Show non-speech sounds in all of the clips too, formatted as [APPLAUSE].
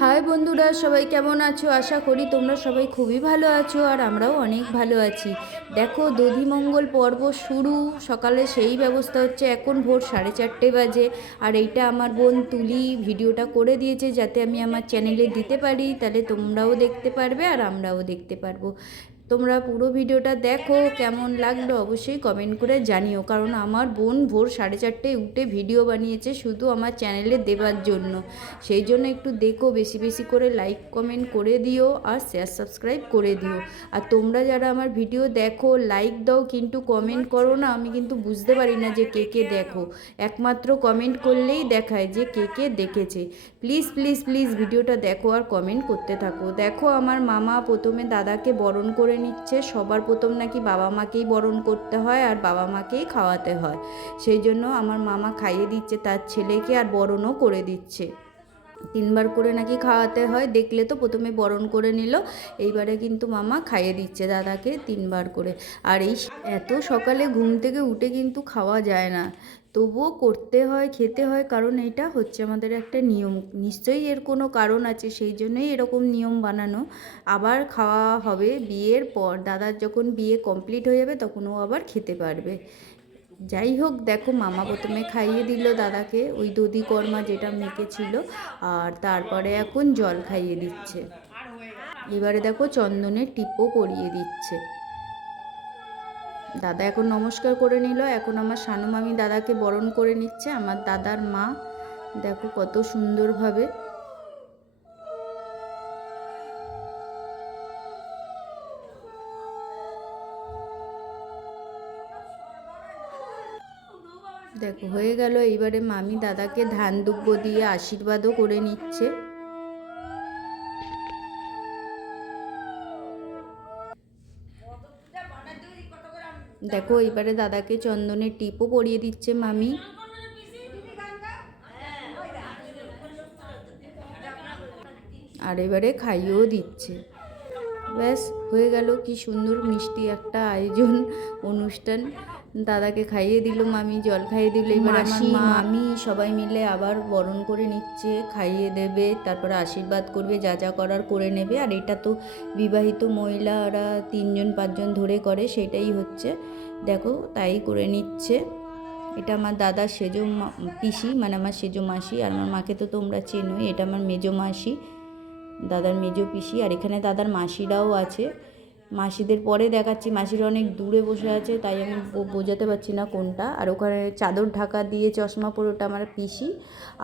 High বন্ধুরা, সবাই কেমন আছো? আশা করি তোমরা সবাই খুবই ভালো আছো আর আমরাও অনেক ভালো আছি। দেখো দধিমঙ্গল পর্ব শুরু। সকালে সেই ব্যবস্থা হচ্ছে, এখন ভোর সাড়ে চারটে বাজে। আর এইটা আমার বোন তুলি ভিডিওটা করে দিয়েছে যাতে আমি আমার চ্যানেলে দিতে পারি। তাহলে তোমরাও দেখতে পারবে আর আমরাও দেখতে পারব। তোমরা পুরো ভিডিওটা দেখো, কেমন লাগল অবশ্যই কমেন্ট করে জানিও। কারণ আমার বোন ভোর সাড়ে চারটেয় উঠে ভিডিও বানিয়েছে শুধু আমার চ্যানেলে দেবার জন্য। সেই জন্য একটু দেখো, বেশি বেশি করে লাইক কমেন্ট করে দিও আর শেয়ার সাবস্ক্রাইব করে দিও। আর তোমরা যারা আমার ভিডিও দেখো লাইক দাও, কিন্তু কমেন্ট করো না, আমি কিন্তু বুঝতে পারি না যে কে কে দেখো। একমাত্র কমেন্ট করলেই দেখায় যে কে কে দেখেছে। প্লিজ প্লিজ প্লিজ ভিডিওটা দেখো আর কমেন্ট করতে থাকো। দেখো আমার মামা প্রথমে দাদাকে বরণ করে নিচ্ছে, সবার প্রথম নাকি বাবা মাকেই বরণ করতে হয় আর বাবা মাকেই খাওয়াতে হয়। সেই জন্য আমার মামা খাইয়ে দিচ্ছে, তার ছেলেকে আর বরণও করে দিচ্ছে। তিনবার করে নাকি খাওয়াতে হয়, দেখলে তো প্রথমে বরণ করে নিল, এইবারে কিন্তু মামা খাইয়ে দিচ্ছে দাদাকে তিনবার করে। আর এই এত সকালে ঘুম থেকে উঠে কিন্তু খাওয়া যায় না। তবুও করতে হয়, খেতে হয়, কারণ এটা হচ্ছে আমাদের একটা নিয়ম। নিশ্চয়ই এর কোনো কারণ আছে, সেই জন্যই এরকম নিয়ম বানানো। আবার খাওয়া হবে বিয়ের পর, দাদার যখন বিয়ে কমপ্লিট হয়ে যাবে, তখন ও আবার খেতে পারবে। যাই হোক দেখো মামা প্রথমে খাইয়ে দিল দাদাকে, ওই দধি কর্মা যেটা মেখেছিল, আর তারপরে এখন জল খাইয়ে দিচ্ছে। এবারে দেখো চন্দনের টিপও পরিয়ে দিচ্ছে। দাদা এখন নমস্কার করে নিল, এখন আমার সানু মামি দাদাকে বরণ করে নিচ্ছে, আমার দাদার মা, দেখো কত সুন্দরভাবে দেখো, হয়ে গেল। এইবারে মামি দাদাকে ধান দুব্য দিয়ে আশীর্বাদও করে নিচ্ছে। দেখো, এইবারে দাদাকে চন্দনের টিপও পরিয়ে দিচ্ছে মামি। আর এবারে খাইয়েও দিচ্ছে। ব্যাস হয়ে গেল কি সুন্দর মিষ্টি একটা আয়োজন অনুষ্ঠান। দাদাকে খাইয়ে দিল মামি জল খাইয়ে দিল। এবার আমার মা আমি সবাই মিলে আবার বরণ করে নিচ্ছে খাইয়ে দেবে তারপরে আশীর্বাদ করবে যা যা করার করে নেবে। আর এটা তো বিবাহিত মহিলারা তিনজন পাঁচজন ধরে করে সেটাই হচ্ছে। দেখো তাই করে নিচ্ছে। এটা আমার দাদার সেজো মা- পিসি মানে আমার সেজো মাসি আর আমার মাকে তো তোমরা চেনোই এটা আমার মেজো মাসি। দাদার মেজো পিসি আর এখানে দাদার মাসিরাও আছে। মাসিদের পরে দেখাচ্ছি, মাসিরা অনেক দূরে বসে আছে, তাই আমি বোঝাতে পারছি না কোনটা। আর ওখানে চাদর ঢাকা দিয়ে চশমা পরে ওটা আমার পিসি,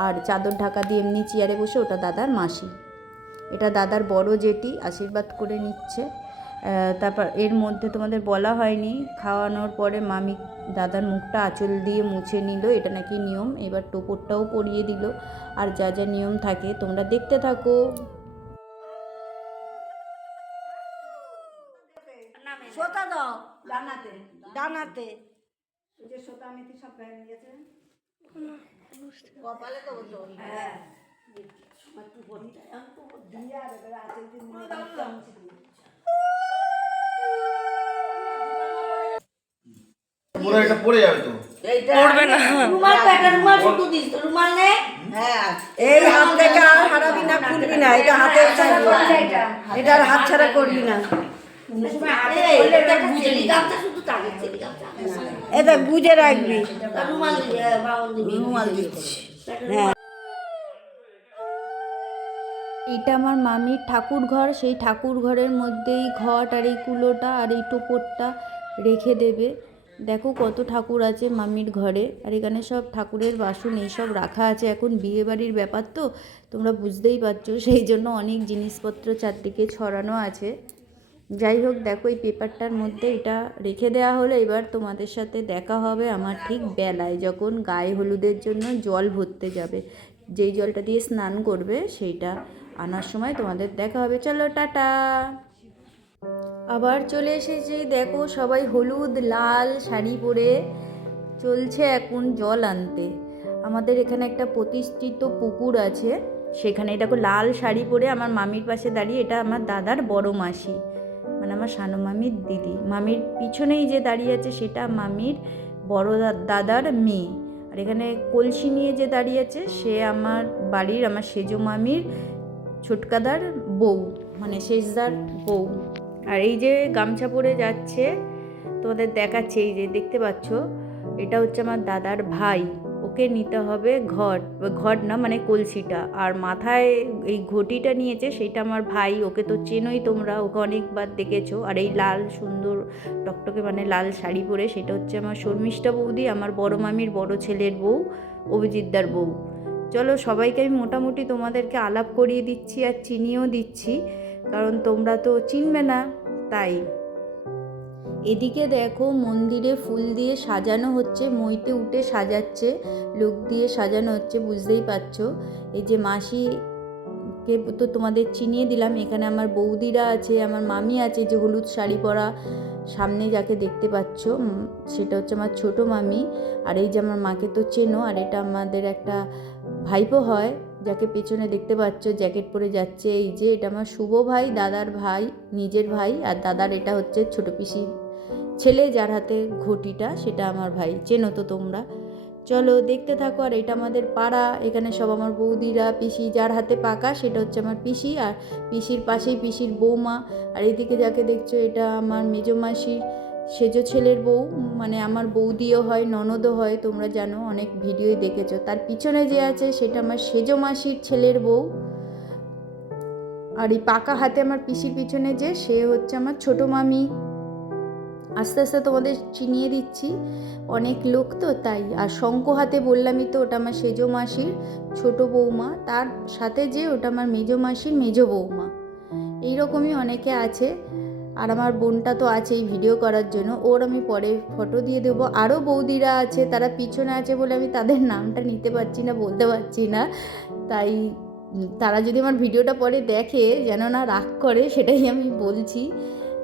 আর চাদর ঢাকা দিয়ে এমনি চেয়ারে বসে ওটা দাদার মাসি। এটা দাদার বড় জেঠি, আশীর্বাদ করে নিচ্ছে। তারপর এর মধ্যে তোমাদের বলা হয়নি, খাওয়ানোর পরে মামি দাদার মুখটা আঁচল দিয়ে মুছে নিল, এটা নাকি নিয়ম, এবার টোপরটাও পরিয়ে দিল। আর যা যা নিয়ম থাকে তোমরা দেখতে থাকো। ডানাতে। যে সোতা মেথি সব নিয়েছে কপালে তো বসো হ্যাঁ। আমার টু পড়তে দিয়ে আর এবারে আছে দিন মুখটা মুছে দিয়ে পুরো এটা পড়ে যাবে তো। পড়বে না। রুমাল তো রুমাল শুধু দিস রুমাল নে। হ্যাঁ। এই হাত থেকে আর হারাবি না খুলবি না এটা হাতে এটা আর হাত ছাড়া করবি না। এটা গামছা। এটা গুজে রাখবি। রুমাল হ্যাঁ। রুমাল দিচ্ছি। হ্যাঁ। এইটা আমার মামির ঠাকুর ঘর সেই ঠাকুর ঘরের মধ্যেই ঘট আর এই কুলোটা আর এই টোপরটা রেখে দেবে। দেখো কত ঠাকুর আছে মামির ঘরে। আর এখানে সব ঠাকুরের বাসন এইসব রাখা আছে। এখন বিয়েবাড়ির ব্যাপার তো তোমরা বুঝতেই পারছ সেই জন্য অনেক জিনিসপত্র চারদিকে ছড়ানো আছে। যাই হোক, দেখো এই পেপারটার মধ্যে এটা রেখে দেওয়া হলো। এবার তোমাদের সাথে দেখা হবে আমার ঠিক বেলায়, যখন গায়ে হলুদের জন্য জল ভরতে যাবে। যেই জলটা দিয়ে স্নান করবে, সেইটা আনার সময় তোমাদের দেখা হবে। চলো, টাটা! আবার চলে এসেছি। দেখো, সবাই হলুদ, লাল শাড়ি পরে চলছে এখন জল আনতে। আমাদের এখানে একটা প্রতিষ্ঠিত পুকুর আছে। সেখানে দেখো লাল শাড়ি পরে আমার মামির পাশে দাঁড়িয়ে, এটা আমার দাদার বড় মাসি। মানে আমার সানো মামির দিদি। মামির পিছনেই যে দাঁড়িয়ে আছে সেটা মামির বড় দাদার মেয়ে। আর এখানে কলসি নিয়ে যে দাঁড়িয়ে আছে সে আমার বাড়ির আমার সেজো মামির ছোটকাদার বউ মানে শেষদার বউ। আর এই যে গামছা পরে যাচ্ছে, তোমাদের দেখাচ্ছে, এই যে দেখতে পাচ্ছ, এটা হচ্ছে আমার দাদার ভাই। ওকে নিতে হবে ঘট ঘট না মানে কলসিটা। আর মাথায় এই ঘটিটা নিয়েছে সেটা আমার ভাই, ওকে তো চেনোই তোমরা, ওকে অনেকবার দেখেছ। আর এই লাল সুন্দর টকটকে মানে লাল শাড়ি পরে সেটা হচ্ছে আমার শর্মিষ্ঠা বৌদি, আমার বড় মামির বড় ছেলের বউ, অভিজিৎদার বউ। চলো সবাইকে আমি মোটামুটি তোমাদেরকে আলাপ করিয়ে দিচ্ছি আর চিনিয়েও দিচ্ছি, কারণ তোমরা তো চিনবে না, তাই। এদিকে দেখো মন্দিরে ফুল দিয়ে সাজানো হচ্ছে, মইতে উঠে সাজাচ্ছে, লোক দিয়ে সাজানো হচ্ছে, বুঝতেই পারছ। এই যে মাসিকে তো তোমাদের চিনিয়ে দিলাম, এখানে আমার বৌদিরা আছে, আমার মামি আছে যে হলুদ শাড়ি পরা সামনে যাকে দেখতে পাচ্ছ সেটা হচ্ছে আমার ছোট মামি, আর এই যে আমার মাকে তো চেনো, আর এটা আমাদের একটা ভাইপো হয়, যাকে পেছনে দেখতে পাচ্ছ, জ্যাকেট পরে যাচ্ছে, এই যে এটা আমার শুভ ভাই, দাদার ভাই, নিজের ভাই, আর দাদার এটা হচ্ছে ছোট পিসি ছেলে যার হাতে ঘটিটা, সেটা আমার ভাই। চেনো তো তোমরা। চলো দেখতে থাকো, আর এটা আমাদের পাড়া। এখানে সব আমার বৌদিরা, পিসি যার হাতে পাকা, সেটা হচ্ছে আমার পিসি। আর পিসির পাশেই পিসির বৌমা। আর এদিকে যাকে দেখছ, এটা আমার মেজো মাসির সেজো ছেলের বউ। মানে আমার বৌদিও হয়, ননদও হয়, তোমরা জানো, অনেক ভিডিওই দেখেছ। তার পিছনে যে আছে, সেটা আমার সেজো মাসির ছেলের বউ। আর এই পাকা হাতে আমার পিসির পিছনে যে, সে হচ্ছে আমার ছোট মামি। আস্তে আস্তে তোমাদের চিনিয়ে দিচ্ছি। অনেক লোক তো, তাই। আর শঙ্খ হাতে বললামই তো, ওটা আমার সেজো মাসির ছোট বৌমা। তার সাথে যে ওটা আমার মেজো মাসির মেজো বৌমা। এইরকমই অনেকে আছে। আর আমার বোনটা তো আছেই ভিডিও করার জন্য। ওর আমি পরে ফটো দিয়ে দেবো। আরও বৌদিরা আছে, তারা পিছনে আছে বলে আমি তাদের নামটা নিতে পারছি না, বলতে পারছি না। তাই তারা যদি আমার ভিডিওটা পরে দেখে যেন না রাগ করে, সেটাই আমি বলছি।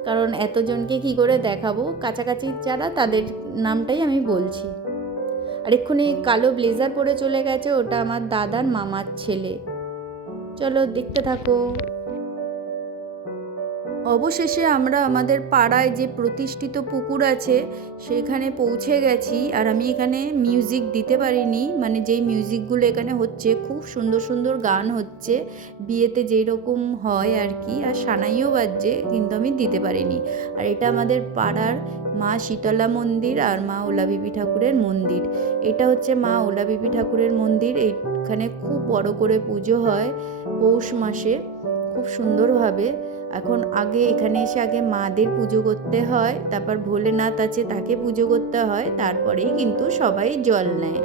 কারণ এতজনকে কি করে দেখাবো? কাছাকাছি যারা, তাদের নামটাই আমি বলছি। আর এক্ষুনি কালো ব্লেজার পরে চলে গেছে, ওটা আমার দাদার মামার ছেলে। চলো, দেখতে থাকো। অবশেষে আমরা আমাদের পাড়ায় যে প্রতিষ্ঠিত পুকুর আছে, সেখানে পৌঁছে গেছি। আর আমি এখানে মিউজিক দিতে পারিনি। মানে যেই মিউজিকগুলো এখানে হচ্ছে, খুব সুন্দর সুন্দর গান হচ্ছে। বিয়েতে যেই রকম হয় আর কি। আর সানাইও বাজছে কিন্তু আমি দিতে পারিনি। আর এটা আমাদের পাড়ার মা শীতলা মন্দির আর মা ওলাবিবি ঠাকুরের মন্দির। এটা হচ্ছে মা ওলাবিবি ঠাকুরের মন্দির। এখানে খুব বড় করে পুজো হয় পৌষ মাসে। খুব সুন্দরভাবে এখন আগে এখানে এসে আগে মাদের পুজো করতে হয়, তারপর ভোলেনাথ আছে তাকে পুজো করতে হয়, তারপরেই কিন্তু সবাই জল নেয়।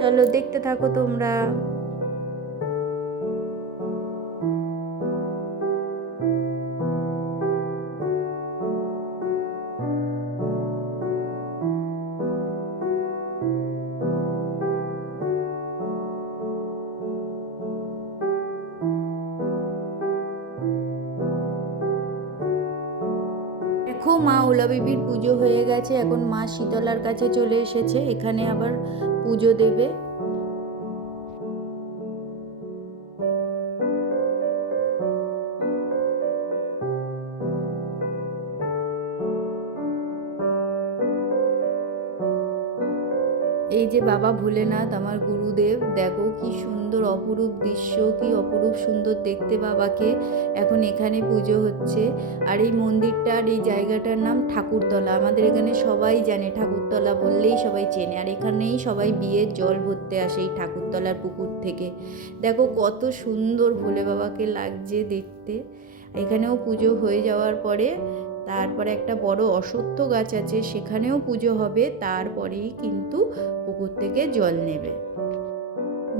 চলো দেখতে থাকো তোমরা। মা ওলা বিবির পুজো হয়ে গেছে, এখন মা শীতলার কাছে চলে এসেছে, এখানে আবার পুজো দেবে। এই যে বাবা ভোলেনাথ, আমার গুরুদেব, দেখো কি সুন্দর অপরূপ দৃশ্য, কি অপরূপ সুন্দর দেখতে বাবাকে। এখন এখানে পুজো হচ্ছে। আর এই মন্দিরটার, এই জায়গাটার নাম ঠাকুরতলা। আমাদের এখানে সবাই জানে ঠাকুরতলা বললেই সবাই চেনে। আর এখানেই সবাই বিয়ের জল ভরতে আসে এই ঠাকুরতলার পুকুর থেকে। দেখো কত সুন্দর ভোলে বাবাকে লাগছে দেখতে। এখানেও পুজো হয়ে যাওয়ার পরে তারপরে একটা বড় অশ্বত্থ গাছ আছে, সেখানেও পুজো হবে, তারপরেই কিন্তু পুকুর থেকে জল নেবে।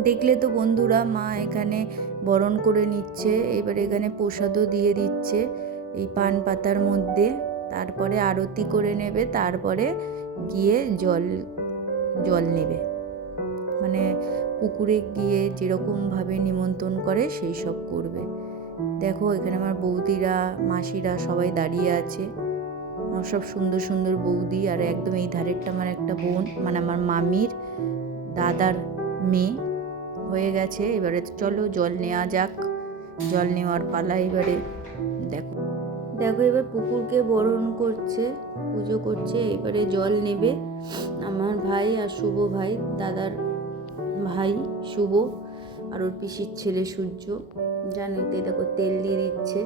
দেখলে তো বন্ধুরা, মা এখানে বরণ করে নিচ্ছে, এবার এখানে প্রসাদও দিয়ে দিচ্ছে এই পান পাতার মধ্যে। তারপরে আরতি করে নেবে, তারপরে গিয়ে জল জল নেবে। মানে পুকুরে গিয়ে যেরকমভাবে নিমন্ত্রণ করে, সেই সব করবে। দেখো, এখানে আমার বৌদিরা, মাসিরা সবাই দাঁড়িয়ে আছে। আমার সব সুন্দর সুন্দর বৌদি আর একদম এই ধারেরটা আমার একটা বোন মানে আমার মামির দাদার মেয়ে হয়ে গেছে। এবারে চলো, জল নেওয়া যাক। জল নেওয়ার পালা এবারে, দেখো। দেখো, এবার পুকুরকে বরণ করছে, পুজো করছে, এবারে জল নেবে আমার ভাই আর শুভ ভাই, দাদার ভাই শুভ আর ওর পিসির ছেলে সূর্য। জানোই তো দেখো তেল দিয়ে দিচ্ছে,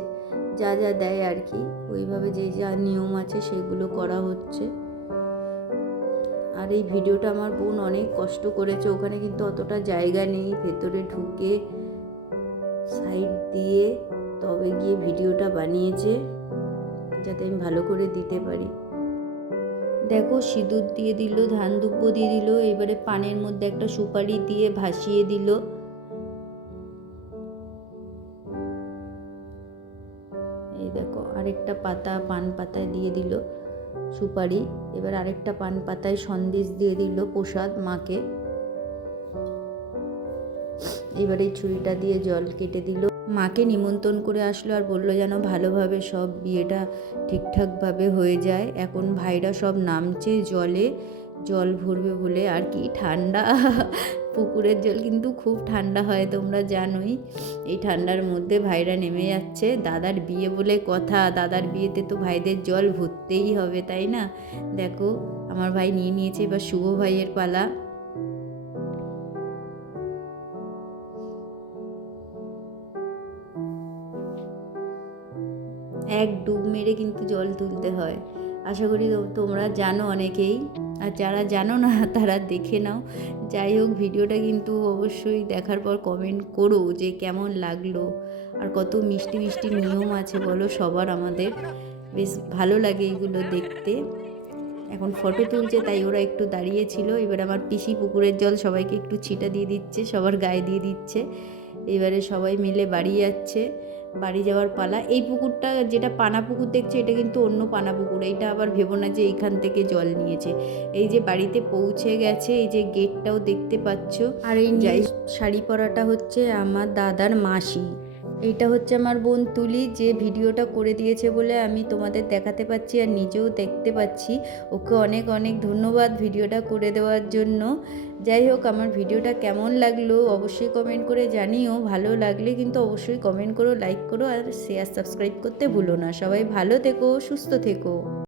যা যা দেয় আর কি। ওইভাবে যে যা নিয়ম আছে সেগুলো করা হচ্ছে। আর এই ভিডিওটা আমার বোন অনেক কষ্ট করেছে, ওখানে কিন্তু অতটা জায়গা নেই, ভেতরে ঢুকে সাইড দিয়ে তবে গিয়ে ভিডিওটা বানিয়েছে, যাতে আমি ভালো করে দিতে পারি। দেখো সিঁদুর দিয়ে দিল, ধান দুব্ব দিয়ে দিল, এবারে পানের মধ্যে একটা সুপারি দিয়ে ভাসিয়ে দিল। আরেকটা পাতা পান পাতায় দিয়ে দিল সুপারি, এবার আরেকটা পান পাতায় সন্দেশ দিয়ে দিল প্রসাদ মাকে। এবার এই ছুরিটা দিয়ে জল কেটে দিল। মাকে নিমন্ত্রণ করে আসলো আর বলল যেন ভালোভাবে সব বিয়েটা ঠিকঠাকভাবে হয়ে যায়। এখন ভাইরা সব নামছে জলে। জল ভরবে বলে আর কি, ঠান্ডা, পুকুরের জল কিন্তু খুব ঠান্ডা হয় তোমরা জানোই। এই ঠান্ডার মধ্যে ভাইরা নেমে যাচ্ছে। দাদার বিয়ে বলে কথা, দাদার বিয়েতে তো ভাইদের জল ভরতেই হবে, তাই না? দেখো, আমার ভাই নিয়ে নিয়েছে এবার শুভ ভাইয়ের পালা। এক ডুব মেরে কিন্তু জল তুলতে হয়। আশা করি তোমরা জানো অনেকেই। আর যারা জানো না, [LAUGHS] তারা দেখে নাও। যাই হোক, ভিডিওটা কিন্তু অবশ্যই দেখার পর কমেন্ট করো যে কেমন লাগল। আর কত মিষ্টি মিষ্টি নিয়ম আছে বলো, সবার আমাদের। বেশ ভালো লাগে এইগুলো দেখতে। এখন ফটো তুলছে, তাই ওরা একটু দাঁড়িয়েছিল এবার আমার পিসি পুকুরের জল সবাইকে একটু ছিটা দিয়ে দিচ্ছে, সবার গায়ে দিয়ে দিচ্ছে। এবারে সবাই মিলে বাড়ি যাচ্ছে। বাড়ি যাওয়ার পালা। এই পুকুরটা যেটা পানা পুকুর দেখছে এটা কিন্তু অন্য পানা পুকুর। এইটা আবার ভেবো না যে এইখান থেকে জল নিয়েছে। এই যে বাড়িতে পৌঁছে গেছে এই যে গেটটাও দেখতে পাচ্ছ। আর এই শাড়ি পরাটা হচ্ছে আমার দাদার মাসি। এইটা হচ্ছে আমার বোন তুলি যে ভিডিওটা করে দিয়েছে বলে আমি তোমাদের দেখাতে পাচ্ছি আর নিজেও দেখতে পাচ্ছি। ওকে অনেক অনেক ধন্যবাদ ভিডিওটা করে দেওয়ার জন্য। যাই হোক, আমার ভিডিওটা কেমন লাগল অবশ্যই কমেন্ট করে জানিও। ভালো লাগলে কিন্তু অবশ্যই কমেন্ট করো লাইক করো আর শেয়ার সাবস্ক্রাইব করতে ভুলো না। সবাই ভালো থেকো, সুস্থ থেকো।